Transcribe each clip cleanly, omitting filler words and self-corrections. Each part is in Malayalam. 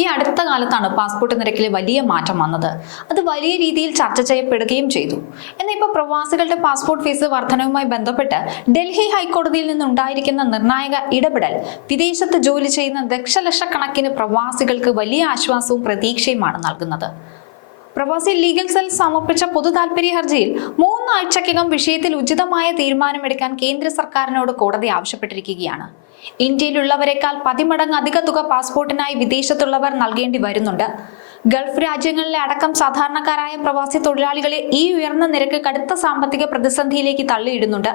ഈ അടുത്ത കാലത്താണ് പാസ്പോർട്ട് നിരക്കിൽ വലിയ മാറ്റം വന്നത്. അത് വലിയ രീതിയിൽ ചർച്ച ചെയ്യപ്പെടുകയും ചെയ്തു. എന്നാൽ ഇപ്പോൾ പ്രവാസികളുടെ പാസ്പോർട്ട് ഫീസ് വർധനവുമായി ബന്ധപ്പെട്ട് ഡൽഹി ഹൈക്കോടതിയിൽ നിന്നുണ്ടായിരിക്കുന്ന നിർണായക ഇടപെടൽ വിദേശത്ത് ജോലി ചെയ്യുന്ന ദശലക്ഷക്കണക്കിന് പ്രവാസികൾക്ക് വലിയ ആശ്വാസവും പ്രതീക്ഷയുമാണ് നൽകുന്നത്. പ്രവാസി ലീഗൽ സെൽ സമർപ്പിച്ച പൊതു താൽപര്യ ഹർജിയിൽ 3 ആഴ്ചക്കകം വിഷയത്തിൽ ഉചിതമായ തീരുമാനമെടുക്കാൻ കേന്ദ്ര സർക്കാരിനോട് കോടതി ആവശ്യപ്പെട്ടിരിക്കുകയാണ്. ഇന്ത്യയിലുള്ളവരെക്കാൾ 10 മടങ്ങ് അധിക തുക പാസ്പോർട്ടിനായി വിദേശത്തുള്ളവർ നൽകേണ്ടി വരുന്നുണ്ട്. ഗൾഫ് രാജ്യങ്ങളിലെ അടക്കം സാധാരണക്കാരായ പ്രവാസി തൊഴിലാളികളെ ഈ ഉയർന്ന നിരക്ക് കടുത്ത സാമ്പത്തിക പ്രതിസന്ധിയിലേക്ക് തള്ളിയിടുന്നുണ്ട്.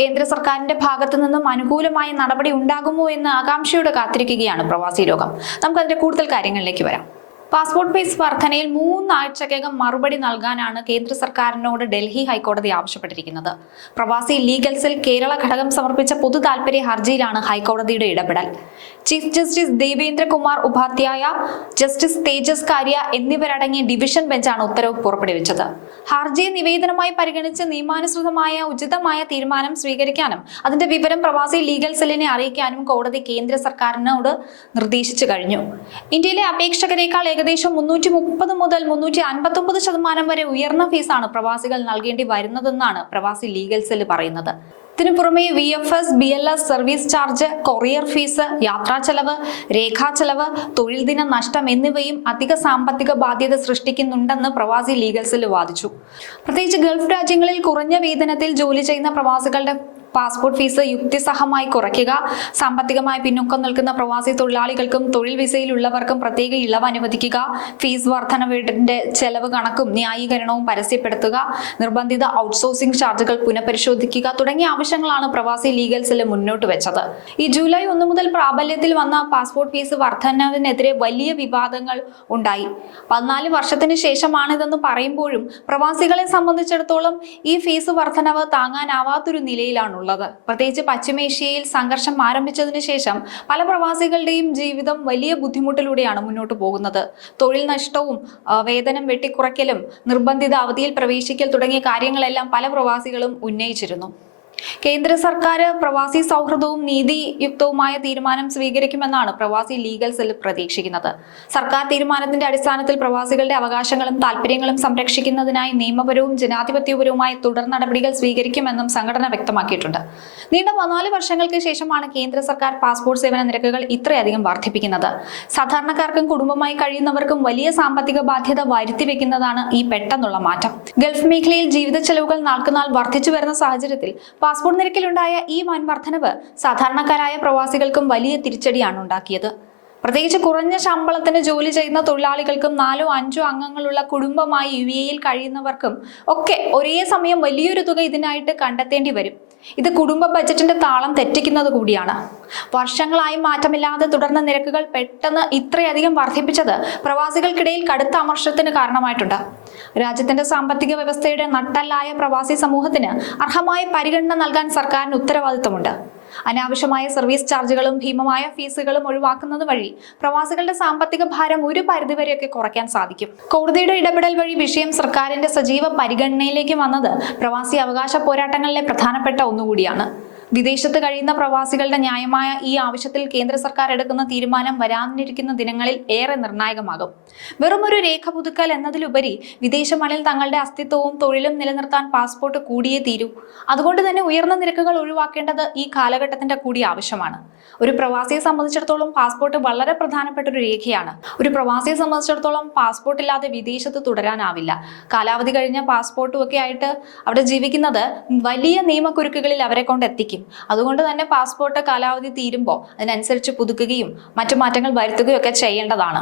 കേന്ദ്ര സർക്കാരിന്റെ ഭാഗത്തു നിന്നും അനുകൂലമായ നടപടി ഉണ്ടാകുമോ എന്ന് ആകാംക്ഷയോടെ കാത്തിരിക്കുകയാണ് പ്രവാസി ലോകം. നമുക്കതിന്റെ കൂടുതൽ കാര്യങ്ങളിലേക്ക് വരാം. പാസ്പോർട്ട് ഫീസ് വർധനയിൽ 3 ആഴ്ചക്കകം മറുപടി നൽകാനാണ് കേന്ദ്ര സർക്കാരിനോട് ഡൽഹി ഹൈക്കോടതി ആവശ്യപ്പെട്ടിരിക്കുന്നത്. പ്രവാസി ലീഗൽ സെൽ കേരള ഘടകം സമർപ്പിച്ച പൊതു താൽപര്യ ഹർജിയിലാണ് ഹൈക്കോടതിയുടെ ഇടപെടൽ. Chief justice Devendra Kumar Upadhyaya, justice Tejas Kariya എന്നിവരടങ്ങിയ ഡിവിഷൻ ബെഞ്ചാണ് ഉത്തരവ് പുറപ്പെടുവിച്ചത്. ഹർജിയെ നിവേദനമായി പരിഗണിച്ച് നിയമാനുസൃതമായ ഉചിതമായ തീരുമാനം സ്വീകരിക്കാനും അതിന്റെ വിവരം പ്രവാസി ലീഗൽ സെല്ലിനെ അറിയിക്കാനും കോടതി കേന്ദ്ര സർക്കാരിനോട് നിർദ്ദേശിച്ചു കഴിഞ്ഞു. ഇന്ത്യയിലെ അപേക്ഷകരെക്കാൾ ഏകദേശം 330 മുതൽ 359% വരെ ഉയർന്ന ഫീസാണ് പ്രവാസികൾ നൽകേണ്ടി വരുന്നതെന്നാണ് പ്രവാസി ലീഗൽ സെല്ല് പറയുന്നത്. ഇതിനു പുറമെ VFS, BLS, service charge, courier fees, യാത്രാ ചെലവ്, രേഖാ ചെലവ്, തൊഴിൽ ദിന നഷ്ടം എന്നിവയും അധിക സാമ്പത്തിക ബാധ്യത സൃഷ്ടിക്കുന്നുണ്ടെന്ന് പ്രവാസി ലീഗൽ സെല്ല് വാദിച്ചു. പ്രത്യേകിച്ച് ഗൾഫ് രാജ്യങ്ങളിൽ കുറഞ്ഞ വേതനത്തിൽ ജോലി ചെയ്യുന്ന പ്രവാസികളുടെ പാസ്പോർട്ട് ഫീസ് യുക്തിസഹമായി കുറയ്ക്കുക, സാമ്പത്തികമായി പിന്നോക്കം നിൽക്കുന്ന പ്രവാസി തൊഴിലാളികൾക്കും തൊഴിൽ വിസയിലുള്ളവർക്കും പ്രത്യേക ഇളവ് അനുവദിക്കുക, ഫീസ് വർധനവിന്റെ ചെലവ് കണക്കും ന്യായീകരണവും പരസ്യപ്പെടുത്തുക, നിർബന്ധിത ഔട്ട്സോഴ്സിംഗ് ചാർജുകൾ പുനഃപരിശോധിക്കുക തുടങ്ങിയ ആവശ്യങ്ങളാണ് പ്രവാസി ലീഗൽ സെല്ല് മുന്നോട്ട് വെച്ചത്. ഈ ജൂലൈ 1 മുതൽ പ്രാബല്യത്തിൽ വന്ന പാസ്പോർട്ട് ഫീസ് വർധനവിനെതിരെ വലിയ വിവാദങ്ങൾ ഉണ്ടായി. 14 വർഷത്തിന് ശേഷമാണിതെന്ന് പറയുമ്പോഴും പ്രവാസികളെ സംബന്ധിച്ചിടത്തോളം ഈ ഫീസ് വർധനവ് താങ്ങാനാവാത്തൊരു നിലയിലാണ്. പ്രത്യേകിച്ച് പശ്ചിമേഷ്യയിൽ സംഘർഷം ആരംഭിച്ചതിന് ശേഷം പല പ്രവാസികളുടെയും ജീവിതം വലിയ ബുദ്ധിമുട്ടിലൂടെയാണ് മുന്നോട്ട് പോകുന്നത്. തൊഴിൽ നഷ്ടവും വേതനം വെട്ടിക്കുറയ്ക്കലും നിർബന്ധിത അവധിയിൽ പ്രവേശിക്കൽ തുടങ്ങിയ കാര്യങ്ങളെല്ലാം പല പ്രവാസികളും ഉന്നയിച്ചിരുന്നു. കേന്ദ്ര സർക്കാർ പ്രവാസി സൗഹൃദവും നീതിയുക്തവുമായ തീരുമാനം സ്വീകരിക്കുമെന്നാണ് പ്രവാസി ലീഗൽ സെൽ പ്രതീക്ഷിക്കുന്നത്. സർക്കാർ തീരുമാനത്തിന്റെ അടിസ്ഥാനത്തിൽ പ്രവാസികളുടെ അവകാശങ്ങളും താൽപര്യങ്ങളും സംരക്ഷിക്കുന്നതിനായി നിയമപരവും ജനാധിപത്യപരവുമായ തുടർ നടപടികൾ സ്വീകരിക്കുമെന്നും സംഘടന വ്യക്തമാക്കിയിട്ടുണ്ട്. നീണ്ട 14 വർഷങ്ങൾക്ക് ശേഷമാണ് കേന്ദ്ര സർക്കാർ പാസ്പോർട്ട് സേവന നിരക്കുകൾ ഇത്രയധികം വർദ്ധിപ്പിക്കുന്നത്. സാധാരണക്കാർക്കും കുടുംബമായി കഴിയുന്നവർക്കും വലിയ സാമ്പത്തിക ബാധ്യത വരുത്തിവെക്കുന്നതാണ് ഈ പെട്ടെന്നുള്ള മാറ്റം. ഗൾഫ് മേഖലയിൽ ജീവിത ചെലവുകൾ നാൾക്കുനാൾ വർദ്ധിച്ചു വരുന്ന സാഹചര്യത്തിൽ പാസ്പോർട്ട് നിരക്കിലുണ്ടായ ഈ വൻ വർധനവ് സാധാരണക്കാരായ പ്രവാസികൾക്കും വലിയ തിരിച്ചടിയാണ് ഉണ്ടാക്കിയത്. പ്രത്യേകിച്ച് കുറഞ്ഞ ശമ്പളത്തിന് ജോലി ചെയ്യുന്ന തൊഴിലാളികൾക്കും 4-5 അംഗങ്ങളുള്ള കുടുംബമായി UAE കഴിയുന്നവർക്കും ഒക്കെ ഒരേ സമയം വലിയൊരു തുക ഇതിനായിട്ട് കണ്ടെത്തേണ്ടി വരും. ഇത് കുടുംബ ബജറ്റിന്റെ താളം തെറ്റിക്കുന്നത് കൂടിയാണ്. വർഷങ്ങളായി മാറ്റമില്ലാതെ തുടർന്ന നിരക്കുകൾ പെട്ടെന്ന് ഇത്രയധികം വർദ്ധിപ്പിച്ചത് പ്രവാസികൾക്കിടയിൽ കടുത്ത അമർഷത്തിന് കാരണമായിട്ടുണ്ട്. രാജ്യത്തിന്റെ സാമ്പത്തിക വ്യവസ്ഥയുടെ നട്ടെല്ലായ പ്രവാസി സമൂഹത്തിന് അർഹമായ പരിഗണന നൽകാൻ സർക്കാരിന് ഉത്തരവാദിത്തമുണ്ട്. അനാവശ്യമായ സർവീസ് ചാർജുകളും ഭീമമായ ഫീസുകളും ഒഴിവാക്കുന്നത് വഴി പ്രവാസികളുടെ സാമ്പത്തിക ഭാരം ഒരു പരിധിവരെയൊക്കെ കുറയ്ക്കാൻ സാധിക്കും. കോടതിയുടെ ഇടപെടൽ വഴി വിഷയം സർക്കാരിന്റെ സജീവ പരിഗണനയിലേക്ക് വന്നത് പ്രവാസി അവകാശ പോരാട്ടങ്ങളിലെ പ്രധാനപ്പെട്ട ഒന്നുകൂടിയാണ്. വിദേശത്ത് കഴിയുന്ന പ്രവാസികളുടെ ന്യായമായ ഈ ആവശ്യത്തിൽ കേന്ദ്ര സർക്കാർ എടുക്കുന്ന തീരുമാനം വരാനിരിക്കുന്ന ദിനങ്ങളിൽ ഏറെ നിർണായകമാകും. വെറുമൊരു രേഖ പുതുക്കൽ എന്നതിലുപരി വിദേശ മണ്ണിൽ തങ്ങളുടെ അസ്തിത്വവും തൊഴിലും നിലനിർത്താൻ പാസ്പോർട്ട് കൂടിയേ തീരൂ. അതുകൊണ്ട് തന്നെ ഉയർന്ന നിരക്കുകൾ ഒഴിവാക്കേണ്ടത് ഈ കാലഘട്ടത്തിന്റെ കൂടി ആവശ്യമാണ്. ഒരു പ്രവാസിയെ സംബന്ധിച്ചിടത്തോളം പാസ്പോർട്ട് വളരെ പ്രധാനപ്പെട്ട ഒരു രേഖയാണ്. ഒരു പ്രവാസിയെ സംബന്ധിച്ചിടത്തോളം പാസ്പോർട്ട് ഇല്ലാതെ വിദേശത്ത് തുടരാനാവില്ല. കാലാവധി കഴിഞ്ഞ പാസ്പോർട്ടും ഒക്കെ ആയിട്ട് അവിടെ ജീവിക്കുന്നത് വലിയ നിയമക്കുരുക്കുകളിൽ അവരെ കൊണ്ട് എത്തിക്കും. അതുകൊണ്ട് തന്നെ പാസ്പോർട്ട് കാലാവധി തീരുമ്പോൾ അതിനനുസരിച്ച് പുതുക്കുകയും മറ്റു മാറ്റങ്ങൾ വരുത്തുകയും ഒക്കെ ചെയ്യേണ്ടതാണ്.